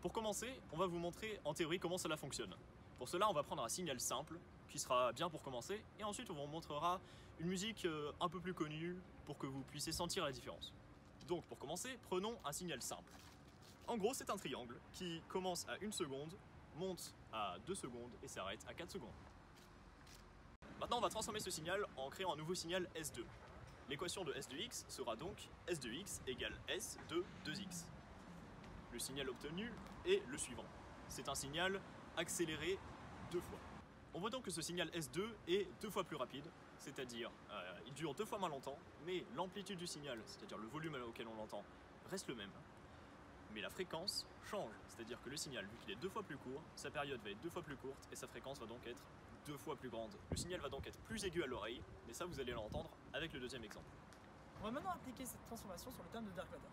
Pour commencer, on va vous montrer en théorie comment cela fonctionne. Pour cela, on va prendre un signal simple, qui sera bien pour commencer, et ensuite on vous montrera une musique un peu plus connue pour que vous puissiez sentir la différence. Donc pour commencer, prenons un signal simple. En gros, c'est un triangle qui commence à 1 seconde, monte à 2 secondes et s'arrête à 4 secondes. Maintenant, on va transformer ce signal en créant un nouveau signal S2. L'équation de S de x sera donc S de x égale S de 2x. Le signal obtenu est le suivant. C'est un signal accéléré 2 fois. On voit donc que ce signal S2 est 2 fois plus rapide, c'est-à-dire il dure 2 fois moins longtemps, mais l'amplitude du signal, c'est-à-dire le volume auquel on l'entend, reste le même. Mais la fréquence change, c'est-à-dire que le signal, vu qu'il est 2 fois plus court, sa période va être 2 fois plus courte et sa fréquence va donc être 2 fois plus grande. Le signal va donc être plus aigu à l'oreille, mais ça vous allez l'entendre avec le deuxième exemple. On va maintenant appliquer cette transformation sur le terme de Darkwater.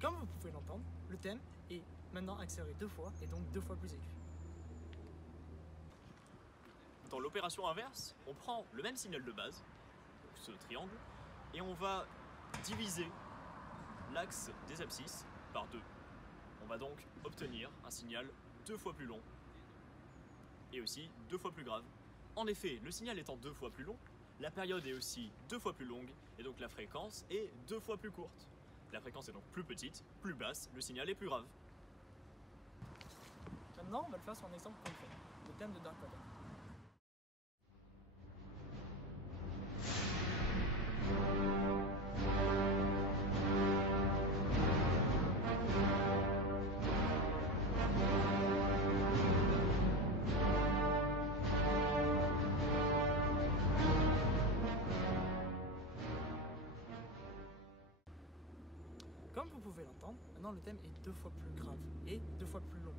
Comme vous pouvez l'entendre, le thème est maintenant accéléré 2 fois et donc 2 fois plus aigu. Dans l'opération inverse, on prend le même signal de base, donc ce triangle, et on va diviser l'axe des abscisses par 2. On va donc obtenir un signal 2 fois plus long et aussi 2 fois plus grave. En effet, le signal étant 2 fois plus long, la période est aussi 2 fois plus longue et donc la fréquence est 2 fois plus courte. La fréquence est donc plus petite, plus basse, le signal est plus grave. Maintenant, on va le faire sur un exemple concret, le thème de Darkwater. Comme vous pouvez l'entendre, maintenant le thème est 2 fois plus grave et 2 fois plus long.